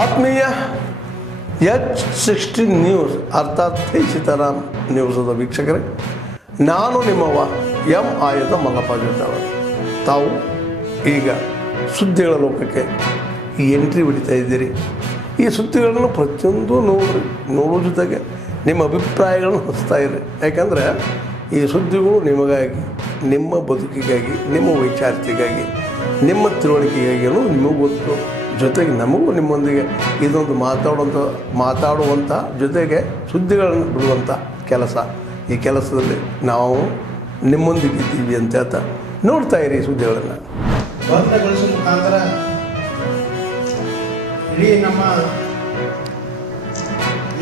ಆತ್ಮೀಯ H16 news ಅರ್ಥಾತ್ ಸೀತಾರಾಮ್ ನ್ಯೂಸದ ವೀಕ್ಷಕರೇ, ನಾನು ನಿಮ್ಮವ ಎಂ ಆಯದ ಮಲ್ಲಪ್ಪ ಜೊತೆ. ತಾವು ಈಗ ಸುದ್ದಿಗಳ ಲೋಕಕ್ಕೆ ಎಂಟ್ರಿ ಹೊಡಿತಾ ಇದ್ದೀರಿ. ಈ ಸುದ್ದಿಗಳನ್ನು ಪ್ರತಿಯೊಂದು ನೋಡೋ ಜೊತೆಗೆ ನಿಮ್ಮ ಅಭಿಪ್ರಾಯಗಳನ್ನು ಹಚ್ತಾ ಇರಿ. ಯಾಕಂದರೆ ಈ ಸುದ್ದಿಗಳು ನಿಮಗಾಗಿ, ನಿಮ್ಮ ಬದುಕಿಗಾಗಿ, ನಿಮ್ಮ ವೈಚಾರಿಕೆಗಾಗಿ, ನಿಮ್ಮ ತಿಳುವಳಿಕೆಗಾಗಿಯೂ ನಿಮಗೂ ಗೊತ್ತು. ಜೊತೆಗೆ ನಮಗೂ ನಿಮ್ಮೊಂದಿಗೆ ಇದೊಂದು ಮಾತಾಡುವಂಥ ಜೊತೆಗೆ ಸುದ್ದಿಗಳನ್ನು ಬಿಡುವಂಥ ಕೆಲಸ. ಈ ಕೆಲಸದಲ್ಲಿ ನಾವು ನಿಮ್ಮೊಂದಿಗೆ ಇದ್ದೀವಿ ಅಂತ ಹೇಳ್ತಾ ನೋಡ್ತಾ ಇರಿ ಸುದ್ದಿಗಳನ್ನು. ಬಂಧಗೊಳಿಸುವ ಮುಖಾಂತರ ಇಡೀ ನಮ್ಮ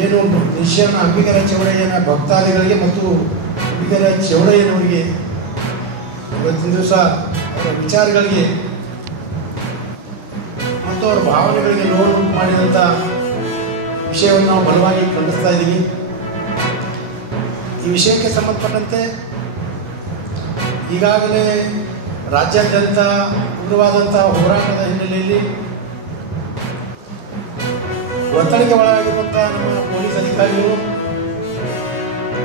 ಏನು ನಿಶ್ಚಯನ ಅಂಬಿಗರ ಚೌಡಯ್ಯನ ಭಕ್ತಾದಿಗಳಿಗೆ ಮತ್ತು ಅಂಬಿಗರ ಚೌಡಯ್ಯನವರಿಗೆ ಇವತ್ತಿನ ದಿವಸ ಅವರ ವಿಚಾರಗಳಿಗೆ ಮತ್ತು ಅವರ ಭಾವನೆಗಳಿಗೆ ನೋವು ಮಾಡಿದಂಥ ವಿಷಯವನ್ನು ನಾವು ಬಲವಾಗಿ ಖಂಡಿಸ್ತಾ ಇದ್ದೀವಿ. ಈ ವಿಷಯಕ್ಕೆ ಸಂಬಂಧಪಟ್ಟಂತೆ ಈಗಾಗಲೇ ರಾಜ್ಯಾದ್ಯಂತ ಉಗ್ರವಾದಂಥ ಹೋರಾಟದ ಹಿನ್ನೆಲೆಯಲ್ಲಿ ಒತ್ತಡಕ್ಕೆ ಒಳಗಾಗಿರುವಂಥ ನಮ್ಮ ಪೊಲೀಸ್ ಅಧಿಕಾರಿಗಳು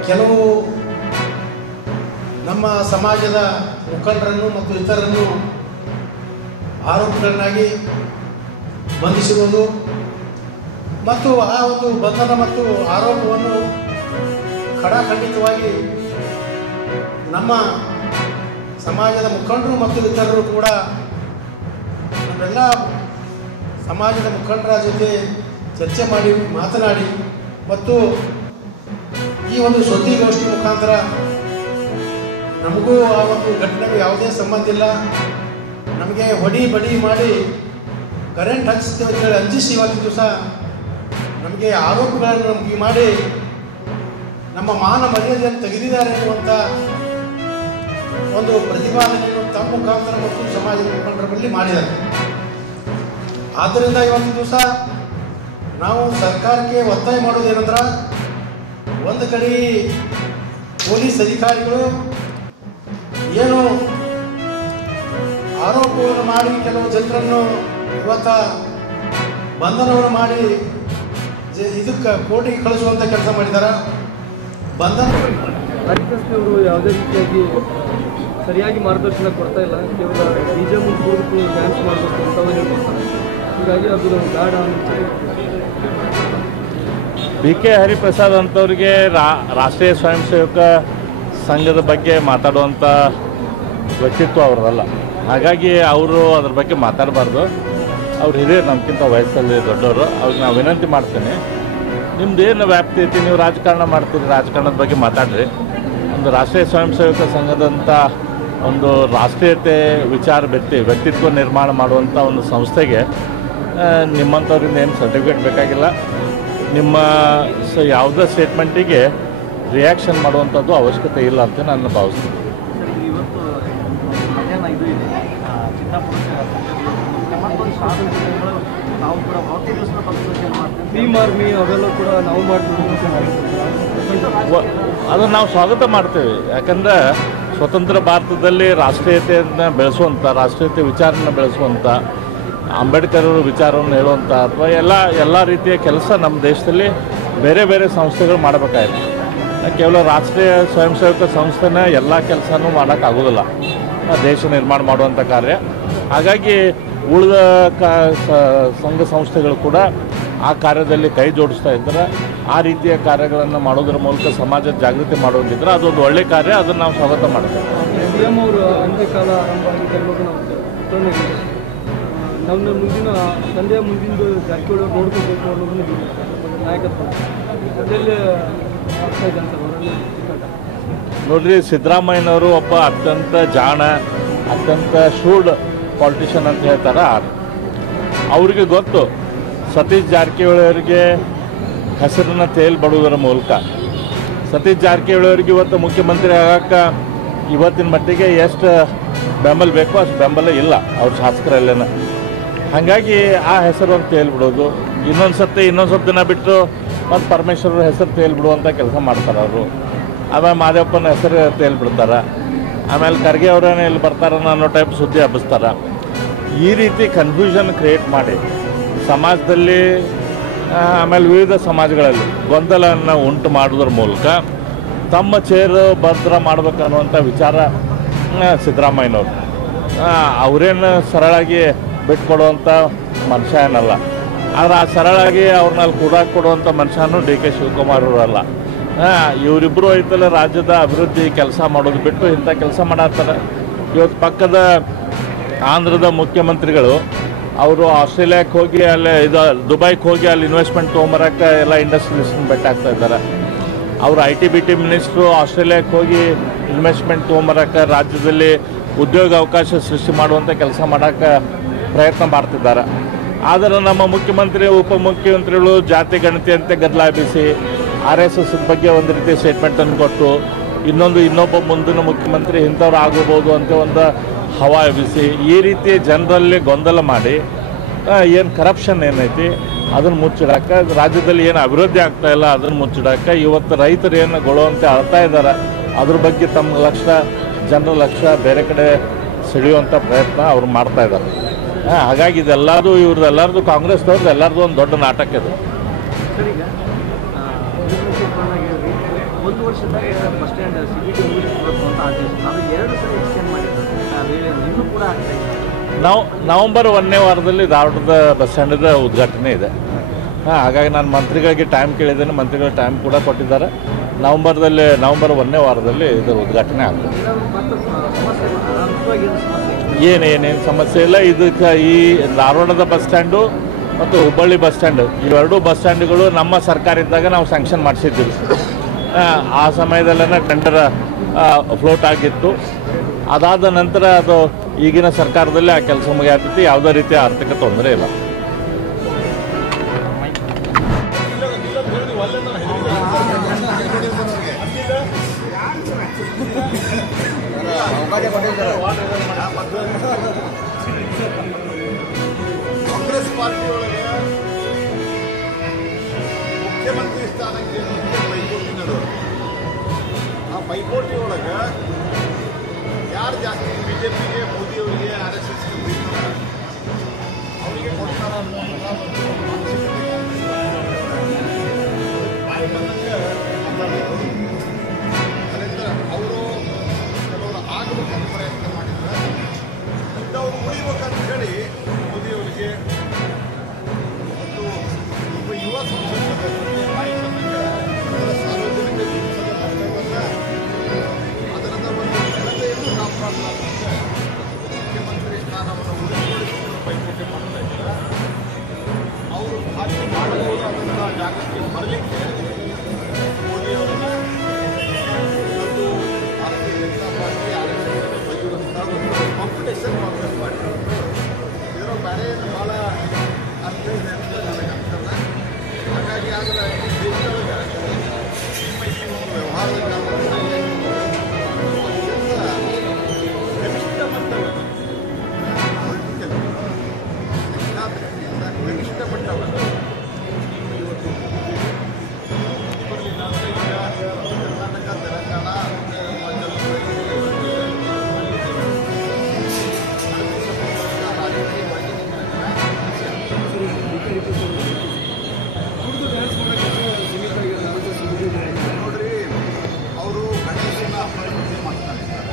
ಕೆಲವು ನಮ್ಮ ಸಮಾಜದ ಮುಖಂಡರನ್ನು ಮತ್ತು ಇತರರನ್ನು ಆರೋಪಿಗಳನ್ನಾಗಿ ಬಂಧಿಸಿರುವುದು ಮತ್ತು ಆ ಒಂದು ಬಂಧನ ಮತ್ತು ಆರೋಪವನ್ನು ಖಡಾಖಂಡಿತವಾಗಿ ನಮ್ಮ ಸಮಾಜದ ಮುಖಂಡರು ಮತ್ತು ಇತರರು ಕೂಡ ನಮ್ಮೆಲ್ಲ ಸಮಾಜದ ಮುಖಂಡರ ಜೊತೆ ಚರ್ಚೆ ಮಾಡಿ ಮಾತನಾಡಿ ಮತ್ತು ಈ ಒಂದು ಸುದ್ದಿಗೋಷ್ಠಿ ಮುಖಾಂತರ ನಮಗೂ ಆ ಒಂದು ಘಟನೆಗೂ ಯಾವುದೇ ಸಂಬಂಧ ಇಲ್ಲ, ನಮಗೆ ಹೊಡಿ ಬಡಿ ಮಾಡಿ ಕರೆಂಟ್ ಹಚ್ಚಿಸ್ತೇವೆ ಅಂತೇಳಿ ಅಂಜಿಸಿ ಇವತ್ತಿನ ದಿವಸ ನಮಗೆ ಆರೋಪಗಳನ್ನು ನಮಗೆ ಮಾಡಿ ನಮ್ಮ ಮಾನ ಮರ್ಯಾದೆಯನ್ನು ತೆಗೆದಿದ್ದಾರೆ ಎನ್ನುವಂಥ ಒಂದು ಪ್ರತಿಪಾದನೆಯನ್ನು ತಮ್ಮ ಮುಖಾಂತರ ಮತ್ತು ಸಮಾಜದ ಮುಖಂಡರ ಬಳಿ ಮಾಡಿದ್ದಾರೆ. ಆದ್ದರಿಂದ ಇವತ್ತಿನ ದಿವಸ ನಾವು ಸರ್ಕಾರಕ್ಕೆ ಒತ್ತಾಯ ಮಾಡೋದೇನೆಂದ್ರೆ, ಒಂದು ಕಡೆ ಪೊಲೀಸ್ ಅಧಿಕಾರಿಗಳು ಏನು ಆರೋಪವನ್ನು ಮಾಡಿ ಕೆಲವು ಜನರನ್ನು ಇವತ್ತ ಬಂಧನವನ್ನು ಮಾಡಿ ಇದಕ್ಕೆ ಕೋರ್ಟಿಗೆ ಕಳಿಸುವಂಥ ಕೆಲಸ ಮಾಡಿದ್ದಾರೆ. ಬಂಧನ ಅವರು ಯಾವುದೇ ರೀತಿಯಾಗಿ ಸರಿಯಾಗಿ ಮಾರ್ಗದರ್ಶನ ಕೊಡ್ತಾ ಇಲ್ಲ, ಕೇವಲ ಡಿಜೆ ಮುಂದೆ ಡ್ಯಾನ್ಸ್ ಮಾಡಬೇಕು ಅಂತ ಹೇಳ್ತಾರೆ. ಹೀಗಾಗಿ ಅದು ನಮ್ಗೆ ಬೇಡ ಅಂತ BK ಹರಿಪ್ರಸಾದ್ ಅಂತವ್ರಿಗೆ ರಾಷ್ಟ್ರೀಯ ಸ್ವಯಂ ಸೇವಕ ಸಂಘದ ಬಗ್ಗೆ ಮಾತಾಡುವಂಥ ವ್ಯಕ್ತಿತ್ವ ಅವ್ರದಲ್ಲ. ಹಾಗಾಗಿ ಅವರು ಅದ್ರ ಬಗ್ಗೆ ಮಾತಾಡಬಾರ್ದು. ಅವ್ರು ಹಿರಿಯರು, ನಮ್ಗಿಂತ ವಯಸ್ಸಲ್ಲಿ ದೊಡ್ಡವರು. ಅವ್ರಿಗೆ ನಾವು ವಿನಂತಿ ಮಾಡ್ತೀನಿ, ನಿಮ್ದು ಏನು ವ್ಯಾಪ್ತಿ ಐತಿ, ನೀವು ರಾಜಕಾರಣ ಮಾಡ್ತೀರಿ, ರಾಜಕಾರಣದ ಬಗ್ಗೆ ಮಾತಾಡ್ರಿ. ಒಂದು ರಾಷ್ಟ್ರೀಯ ಸ್ವಯಂ ಸೇವಕ ಸಂಘದಂಥ ಒಂದು ರಾಷ್ಟ್ರೀಯತೆ ವಿಚಾರ ವ್ಯಕ್ತಿತ್ವ ನಿರ್ಮಾಣ ಮಾಡುವಂಥ ಒಂದು ಸಂಸ್ಥೆಗೆ ನಿಮ್ಮಂಥವ್ರಿಂದ ಏನು ಸರ್ಟಿಫಿಕೇಟ್ ಬೇಕಾಗಿಲ್ಲ. ನಿಮ್ಮ ಯಾವುದೇ ಸ್ಟೇಟ್ಮೆಂಟಿಗೆ ರಿಯಾಕ್ಷನ್ ಮಾಡುವಂಥದ್ದು ಅವಶ್ಯಕತೆ ಇಲ್ಲ ಅಂತ ನಾನು ಭಾವಿಸ್ತೀನಿ. ಇವತ್ತು ಮಧ್ಯಾಹ್ನ ಇದು ಇದೆ ನಾವು ಕೂಡ ಭೀಮ್ ಆರ್ಮಿ ಅವೆಲ್ಲ ಕೂಡ ನಾವು ಮಾಡ್ತೀವಿ, ಅದನ್ನು ನಾವು ಸ್ವಾಗತ ಮಾಡ್ತೇವೆ. ಯಾಕಂದರೆ ಸ್ವತಂತ್ರ ಭಾರತದಲ್ಲಿ ರಾಷ್ಟ್ರೀಯತೆಯನ್ನು ಬೆಳೆಸುವಂಥ, ರಾಷ್ಟ್ರೀಯತೆ ವಿಚಾರನ ಬೆಳೆಸುವಂಥ, ಅಂಬೇಡ್ಕರ್ ಅವರ ವಿಚಾರವನ್ನು ಹೇಳುವಂಥ ಅಥವಾ ಎಲ್ಲ ರೀತಿಯ ಕೆಲಸ ನಮ್ಮ ದೇಶದಲ್ಲಿ ಬೇರೆ ಬೇರೆ ಸಂಸ್ಥೆಗಳು ಮಾಡಬೇಕಾಗಿದೆ. ಕೇವಲ ರಾಷ್ಟ್ರೀಯ ಸ್ವಯಂ ಸೇವಕ ಸಂಸ್ಥೆನ ಎಲ್ಲ ಕೆಲಸನೂ ಮಾಡೋಕ್ಕಾಗೋದಿಲ್ಲ, ದೇಶ ನಿರ್ಮಾಣ ಮಾಡುವಂಥ ಕಾರ್ಯ. ಹಾಗಾಗಿ ಉಳಿದ ಸಂಘ ಸಂಸ್ಥೆಗಳು ಕೂಡ ಆ ಕಾರ್ಯದಲ್ಲಿ ಕೈ ಜೋಡಿಸ್ತಾ ಇದ್ದಾರೆ. ಆ ರೀತಿಯ ಕಾರ್ಯಗಳನ್ನು ಮಾಡೋದ್ರ ಮೂಲಕ ಸಮಾಜದ ಜಾಗೃತಿ ಮಾಡೋದಿದ್ರೆ ಅದೊಂದು ಒಳ್ಳೆ ಕಾರ್ಯ, ಅದನ್ನು ನಾವು ಸ್ವಾಗತ ಮಾಡ್ತೇವೆ. CM ಅವರು ಅಂತ್ಯಕಾಲ ಆರಂಭ ಆಗಿದ್ದು ನಮ್ಮ ಮುಂದಿನ ತಂದೆಯ ಮುಂದಿನ ಜಾರಕಿಹೊಳಿ ನೋಡ್ಕೋಬೇಕು ಅನ್ನೋದನ್ನು ನಾಯಕತ್ವ ಅದರಲ್ಲಿ ಆಗ್ತಾ ಇದೆ ಅಂತ ಅವರಲ್ಲಿ. ನೋಡ್ರಿ, ಸಿದ್ದರಾಮಯ್ಯನವರು ಒಬ್ಬ ಅತ್ಯಂತ ಜಾಣ, ಅತ್ಯಂತ ಶೂಡ್ ಪಾಲಿಟಿಷಿಯನ್ ಅಂತ ಹೇಳ್ತಾರೆ. ಅವರಿಗೆ ಗೊತ್ತು ಸತೀಶ್ ಜಾರಕಿಹೊಳಿ ಅವರಿಗೆ ಹೆಸರನ್ನು ತೇಲ್ಬಡುವುದರ ಮೂಲಕ ಸತೀಶ್ ಜಾರಕಿಹೊಳಿ ಅವರಿಗೆ ಇವತ್ತು ಮುಖ್ಯಮಂತ್ರಿ ಆಗೋಕ್ಕೆ ಇವತ್ತಿನ ಮಟ್ಟಿಗೆ ಎಷ್ಟು ಬೆಂಬಲ ಬೇಕೋ ಅಷ್ಟು ಬೆಂಬಲ ಇಲ್ಲ ಅವ್ರ ಶಾಸಕರಲ್ಲೇನ. ಹಾಗಾಗಿ ಆ ಹೆಸರು ಅವ್ರು ತೇಲ್ಬಿಡೋದು, ಇನ್ನೊಂದು ಸ್ವಲ್ಪ ದಿನ ಬಿಟ್ಟು ಮತ್ತು ಪರಮೇಶ್ವರ ಹೆಸರು ತೇಲ್ಬಿಡುವಂಥ ಕೆಲಸ ಮಾಡ್ತಾರೆ ಅವರು. ಆಮೇಲೆ ಮಾದೇವಪ್ಪನ ಹೆಸರು ತೇಲ್ಬಿಡ್ತಾರೆ, ಆಮೇಲೆ ಖರ್ಗೆ ಅವರೇನು ಇಲ್ಲಿ ಬರ್ತಾರ ಅನ್ನೋ ಟೈಪ್ ಸುದ್ದಿ ಹಬ್ಬಿಸ್ತಾರೆ. ಈ ರೀತಿ ಕನ್ಫ್ಯೂಷನ್ ಕ್ರಿಯೇಟ್ ಮಾಡಿ ಸಮಾಜದಲ್ಲಿ ಆಮೇಲೆ ವಿವಿಧ ಸಮಾಜಗಳಲ್ಲಿ ಗೊಂದಲವನ್ನು ಉಂಟು ಮಾಡೋದ್ರ ಮೂಲಕ ತಮ್ಮ ಚೇರು ಭದ್ರ ಮಾಡಬೇಕನ್ನುವಂಥ ವಿಚಾರ ಸಿದ್ದರಾಮಯ್ಯನವರು. ಅವರೇನು ಸರಳಾಗಿ ಬಿಟ್ಕೊಡುವಂಥ ಮನುಷ್ಯ ಏನಲ್ಲ, ಆದರೆ ಆ ಸರಳಾಗಿ ಅವ್ರನ್ನಲ್ಲಿ ಕೊಡುವಂಥ ಮನುಷ್ಯನೂ ಡಿ ಕೆ ಶಿವಕುಮಾರ್ ಅವರಲ್ಲ. ಇವರಿಬ್ಬರು ಐತಲ್ಲ ರಾಜ್ಯದ ಅಭಿವೃದ್ಧಿ ಕೆಲಸ ಮಾಡೋದು ಬಿಟ್ಟು ಇಂಥ ಕೆಲಸ ಮಾಡತ್ತಾರೆ. ಇವತ್ತು ಪಕ್ಕದ ಆಂಧ್ರದ ಮುಖ್ಯಮಂತ್ರಿಗಳು ಅವರು ಆಸ್ಟ್ರೇಲಿಯಾಕ್ಕೆ ಹೋಗಿ ಅಲ್ಲಿ ದುಬೈಗೆ ಹೋಗಿ ಅಲ್ಲಿ ಇನ್ವೆಸ್ಟ್ಮೆಂಟ್ ತೊಗೊಂಬರೋಕ್ಕೆ ಎಲ್ಲ ಇಂಡಸ್ಟ್ರಿಯಲಿಸ್ಟ್ನ ಭೇಟಿ ಆಗ್ತಾ ಇದ್ದಾರೆ. ಅವರು IT-BT ಮಿನಿಸ್ಟ್ರು ಆಸ್ಟ್ರೇಲಿಯಾಕ್ಕೆ ಹೋಗಿ ಇನ್ವೆಸ್ಟ್ಮೆಂಟ್ ತೊಗೊಂಬರೋಕ್ಕೆ ರಾಜ್ಯದಲ್ಲಿ ಉದ್ಯೋಗ ಅವಕಾಶ ಸೃಷ್ಟಿ ಮಾಡುವಂಥ ಕೆಲಸ ಮಾಡೋಕ್ಕೆ ಪ್ರಯತ್ನ ಮಾಡ್ತಿದ್ದಾರೆ. ಆದರೆ ನಮ್ಮ ಮುಖ್ಯಮಂತ್ರಿ ಉಪಮುಖ್ಯಮಂತ್ರಿಗಳು ಜಾತಿ ಗಣತಿಯಂತೆ ಗದ್ದಲಾಭಿಸಿ RSS ಬಗ್ಗೆ ಒಂದು ರೀತಿ ಸ್ಟೇಟ್ಮೆಂಟನ್ನು ಕೊಟ್ಟು ಇನ್ನೊಬ್ಬ ಮುಂದಿನ ಮುಖ್ಯಮಂತ್ರಿ ಇಂಥವ್ರು ಆಗೋಬೋದು ಅಂತ ಒಂದು ಹವಾ ಎಬ್ಬಿಸಿ ಈ ರೀತಿ ಜನರಲ್ಲಿ ಗೊಂದಲ ಮಾಡಿ ಏನು ಕರಪ್ಷನ್ ಏನೈತಿ ಅದನ್ನು ಮುಚ್ಚಿಡಕ್ಕೆ, ರಾಜ್ಯದಲ್ಲಿ ಏನು ಅಭಿವೃದ್ಧಿ ಆಗ್ತಾ ಇಲ್ಲ ಅದನ್ನು ಮುಚ್ಚಿಡಕ್ಕೆ, ಇವತ್ತು ರೈತರು ಏನು ಗೊಳುವಂತೆ ಅಳ್ತಾ ಇದ್ದಾರೆ ಅದ್ರ ಬಗ್ಗೆ ತಮ್ಮ ಜನರ ಲಕ್ಷ್ಯ ಬೇರೆ ಕಡೆ ಸೆಳೆಯುವಂಥ ಪ್ರಯತ್ನ ಅವ್ರು ಮಾಡ್ತಾ ಇದ್ದಾರೆ. ಹಾಗಾಗಿ ಇದೆಲ್ಲದು ಇವ್ರದ್ದೆಲ್ಲರದು ಕಾಂಗ್ರೆಸ್ದವ್ರದ್ದು ಎಲ್ಲರದು ಒಂದು ದೊಡ್ಡ ನಾಟಕ ಇದು. ಸರ್, ಈಗ ಒಂದು ವರ್ಷದಾಗ ಬಸ್ ಸ್ಟ್ಯಾಂಡ್ CBT ಮುಗಿಸ್ಬೇಕು ಅಂತ ಆದೇಶ ಅದು 2 ಸಲ ಎಕ್ಸ್ಟೆಂಡ್ ಮಾಡಿದ್ದಾರೆ, ಇನ್ನೂ ಕೂಡ ಆಗ್ತಾ ಇದೆ. ನವಂಬರ್ 1ನೇ ವಾರದಲ್ಲಿ ಧಾರವಾಡದ ಬಸ್ ಸ್ಟ್ಯಾಂಡದ ಉದ್ಘಾಟನೆ ಇದೆ. ಹಾಗಾಗಿ ನಾನು ಮಂತ್ರಿಗಳಿಗೆ ಟೈಮ್ ಕೇಳಿದ್ದೇನೆ, ಮಂತ್ರಿಗಳು ಟೈಮ್ ಕೂಡ ಕೊಟ್ಟಿದ್ದಾರೆ. ನವಂಬರ್ 1ನೇ ವಾರದಲ್ಲಿ ಇದರ ಉದ್ಘಾಟನೆ ಆಗ್ತದೆ. ಏನೇನು ಸಮಸ್ಯೆ ಇಲ್ಲ. ಇದಕ್ಕೆ ಈ ಧಾರವಾಡದ ಬಸ್ ಸ್ಟ್ಯಾಂಡು ಮತ್ತು ಹುಬ್ಬಳ್ಳಿ ಬಸ್ ಸ್ಟ್ಯಾಂಡ್ ಇವೆರಡೂ ಬಸ್ ಸ್ಟ್ಯಾಂಡ್ಗಳು ನಮ್ಮ ಸರ್ಕಾರ ಇದ್ದಾಗ ನಾವು ಸ್ಯಾಂಕ್ಷನ್ ಮಾಡಿಸಿದ್ದೀವಿ. ಆ ಸಮಯದಲ್ಲೇ ಟೆಂಡರ್ ಫ್ಲೋಟ್ ಆಗಿತ್ತು. ಅದಾದ ನಂತರ ಅದು ಈಗಿನ ಸರ್ಕಾರದಲ್ಲಿ ಆ ಕೆಲಸ ಮುಗಿಯಾಗ್ತೈತಿ. ಯಾವುದೇ ರೀತಿಯ ಆರ್ಥಿಕ ತೊಂದರೆ ಇಲ್ಲ. ಕಾಂಗ್ರೆಸ್ ಪಾರ್ಟಿಯೊಳಗೆ ಮುಖ್ಯಮಂತ್ರಿ ಸ್ಥಾನಕ್ಕೆ ಪೈಪೋಟಿ ನಡೆದು ಆ ಪೈಪೋಟಿ ಒಳಗೆ ಯಾರು ಜಾಸ್ತಿ BJPಗೆ ಮೋದಿಯವರಿಗೆ RSSಗೆ ಬೀಳ್ತಾರೆ ಅವರಿಗೆ ಕೊಡ್ತಾರ ಬಾಯಿ ಬಂದಂಗೆ ಮಾತಾಡೋದು. ಅದರಿಂದ ಅವರು ಕೆಲವರು ಆಗಬೇಕಂತ ಪ್ರಯತ್ನ ಮಾಡಿದ್ದಾರೆ. ಇಂಥವ್ರು ಉಳಿಬೇಕಂತ ಹೇಳಿ ಮೋದಿಯವರಿಗೆ ಮತ್ತು ಒಬ್ಬ ಯುವ ಸಂಸದ ಬಾಯಿ ಬಂದಂಗೆ ಅದರ ಸಾರ್ವಜನಿಕ ಜೀವನದ ಮಟ್ಟವನ್ನು ಅದರದ ಒಂದು ಘನತೆಯನ್ನು ಕಾಪಾಡಲಾಗುತ್ತೆ ಮುಖ್ಯಮಂತ್ರಿ ಸ್ಥಾನವನ್ನು ಉಳಿಸಿಕೊಳ್ಳಲು ಪೈಪೋಟಿ ಮಾಡ್ತಾ ಇದ್ದಾರೆ. ಅವರು ಹಾಗೆ ಮಾಡಬಹುದು ಅದನ್ನು ಜಾಗಕ್ಕೆ ಬರಲಿಕ್ಕೆ ಮೋದಿಯವರಿಗೆ ಇವತ್ತು ಭಾರತೀಯ ಜನತಾ ಪಾರ್ಟಿ RSS ಬೈಯುವಂಥ ಒಂದು ಕಾಂಪಿಟೇಷನ್ ಕಾಂಗ್ರೆಸ್ ಪಾರ್ಟಿ ಇದರ ಬೇರೆ ಭಾಳ ಅರ್ಥ ಇದೆ ಅಂತ ನನಗೆ ಅನ್ಸಲ್ಲ. ಹಾಗಾಗಿ ಆದರೆ ದೇಶದೊಳಗೆ ನಿಮ್ಮ ಈ ಒಂದು ವ್ಯವಹಾರದ ಕಾರಣದಿಂದ ಕನಿಷ್ಠ ಮಟ್ಟವನ್ನು ಪೊಲಿಟಿಕಲ್ ಕನಿಷ್ಠ ಮಟ್ಟವನ್ನು ಇವತ್ತು ಬರಲಿಲ್ಲ ಅಂದರೆ ಈಗ ಕರ್ನಾಟಕ, ತೆಲಂಗಾಣ, ನೋಡ್ರಿ ಅವರು ಗಣೇಶನ ಅಪರಿಣತಿ ಮಾಡ್ತಾ ಇದ್ದಾರೆ.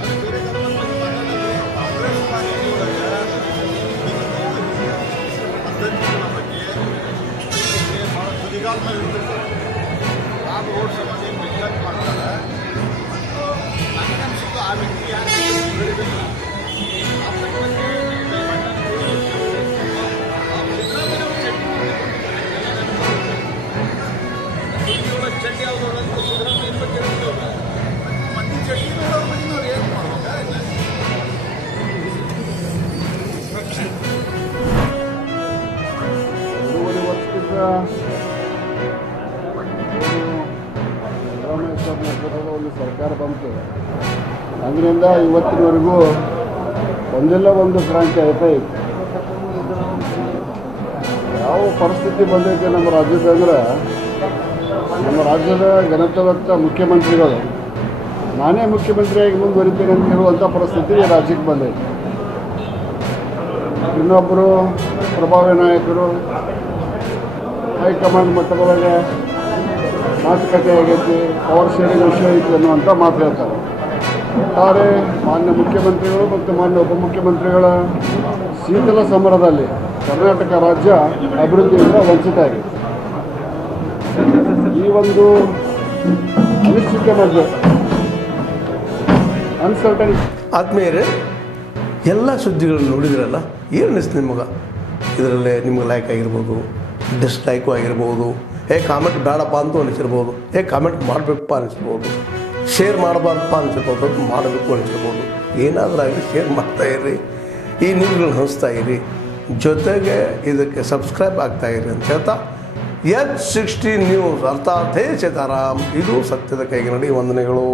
ಅದು ಬೇರೆ ಕಾಂಗ್ರೆಸ್ ಪಾರ್ಟಿಯೊಳಗೆ ಪದ್ಧತಿಗಳ ಬಗ್ಗೆ ಭಾಳ ತುದಿಗಾಲ ಮೇಲೆ ಇರ್ತಿರ್ತಾರೆ. ಆ ರೋಡ್ ಸಂಬಂಧ ಏನು ಮಿಸ್ಟೇಕ್ ಮಾಡ್ತಾರೆ ಮತ್ತು ನನಗೆ ಅನಿಸುತ್ತೆ ಆ ವ್ಯಕ್ತಿ ಯಾಕೆ ಬೆಳಿಬೇಕು ಚಡ್ಡಿ ಯಾವುದು ಸಿದ್ದರಾಮಯ್ಯ ಬಗ್ಗೆ ಮಂದಿ ಚಡ್ಡಿ ನೋಡೋರ ಬಗ್ಗೆ ನಾವು ಏನು ಮಾಡ್ಬೇಕಾ? ಒಂದೂವರೆ ವರ್ಷದಿಂದ ಸಿದ್ದರಾಮಯ್ಯ ನೇತೃತ್ವದ ಒಂದು ಸರ್ಕಾರ ಬಂತು. ಅಂದಿನಿಂದ ಇವತ್ತಿನವರೆಗೂ ಒಂದೆಲ್ಲ ಒಂದು ಕ್ರಾಂತಿ ಆಯ್ತಾ ಇತ್ತು. ಯಾವ ಪರಿಸ್ಥಿತಿ ಬಂದೈತೆ ನಮ್ಮ ರಾಜ್ಯದ ಅಂದ್ರೆ ನಮ್ಮ ರಾಜ್ಯದ ಘನತೆವಂತ ಮುಖ್ಯಮಂತ್ರಿಗಳು ನಾನೇ ಮುಖ್ಯಮಂತ್ರಿಯಾಗಿ ಮುಂದುವರಿತೀನಿ ಅಂತ ಹೇಳುವಂಥ ಪರಿಸ್ಥಿತಿ ರಾಜ್ಯಕ್ಕೆ ಬಂದೈತೆ. ಇನ್ನೊಬ್ಬರು ಪ್ರಭಾವಿ ನಾಯಕರು ಹೈಕಮಾಂಡ್ ಮಟ್ಟದೊಳಗೆ ಮಾತುಕತೆ ಆಗೈತಿ, ಪವರ್ ಶೇರಿಂಗ್ ವಿಷಯ ಐತಿ ಅನ್ನುವಂಥ ಮಾತು ಹೇಳ್ತಾರೆ. ಒಟ್ಟಾರೆ ಮಾನ್ಯ ಮುಖ್ಯಮಂತ್ರಿಗಳು ಮತ್ತು ಮಾನ್ಯ ಉಪಮುಖ್ಯಮಂತ್ರಿಗಳ ಶೀತಲ ಸಮರದಲ್ಲಿ ಕರ್ನಾಟಕ ರಾಜ್ಯ ಅಭಿವೃದ್ಧಿಯಿಂದ ವಂಚಿತ ಆಗಿದೆ. ಈ ಒಂದು ಅನಿಶ್ಚಿತ ಮಧ್ಯೆ ಅನ್ಸರ್ಟನಿಟಿ. ಆದ್ಮೇಲೆ ಎಲ್ಲ ಸುದ್ದಿಗಳನ್ನು ನೋಡಿದ್ರಲ್ಲ, ಏನು ಅನಿಸ್ತು ನಿಮಗೆ? ಇದರಲ್ಲೇ ನಿಮ್ಗೆ ಲೈಕ್ ಆಗಿರ್ಬೋದು, ಡಿಸ್ಲೈಕು ಆಗಿರ್ಬೋದು, ಕಾಮೆಂಟ್ ಬೇಡಪ್ಪ ಅಂತೂ ಅನಿಸಿರ್ಬೋದು, ಕಾಮೆಂಟ್ ಮಾಡಬೇಕಪ್ಪ ಅನಿಸಿರ್ಬೋದು, ಶೇರ್ ಮಾಡಬಾರ್ದಪ್ಪ ಅನಿಸಿರ್ಬೋದು, ಮಾಡಬೇಕು ಅನಿಸಿರ್ಬೋದು. ಏನಾದರೂ ಆಗಲಿ ಶೇರ್ ಮಾಡ್ತಾಯಿರಿ, ಈ ನ್ಯೂಸ್ಗಳನ್ನ ಹಂಚ್ತಾ ಇರಿ, ಜೊತೆಗೆ ಇದಕ್ಕೆ ಸಬ್ಸ್ಕ್ರೈಬ್ ಆಗ್ತಾಯಿರಿ ಅಂತ ಹೇಳ್ತಾ H16 ನ್ಯೂಸ್ ಅರ್ಥಾತ್ ಹೇ ಸೀತಾರಾಮ್, ಇದು ಸತ್ಯದ ಕೈಗೆ ನಡಿ. ವಂದನೆಗಳು.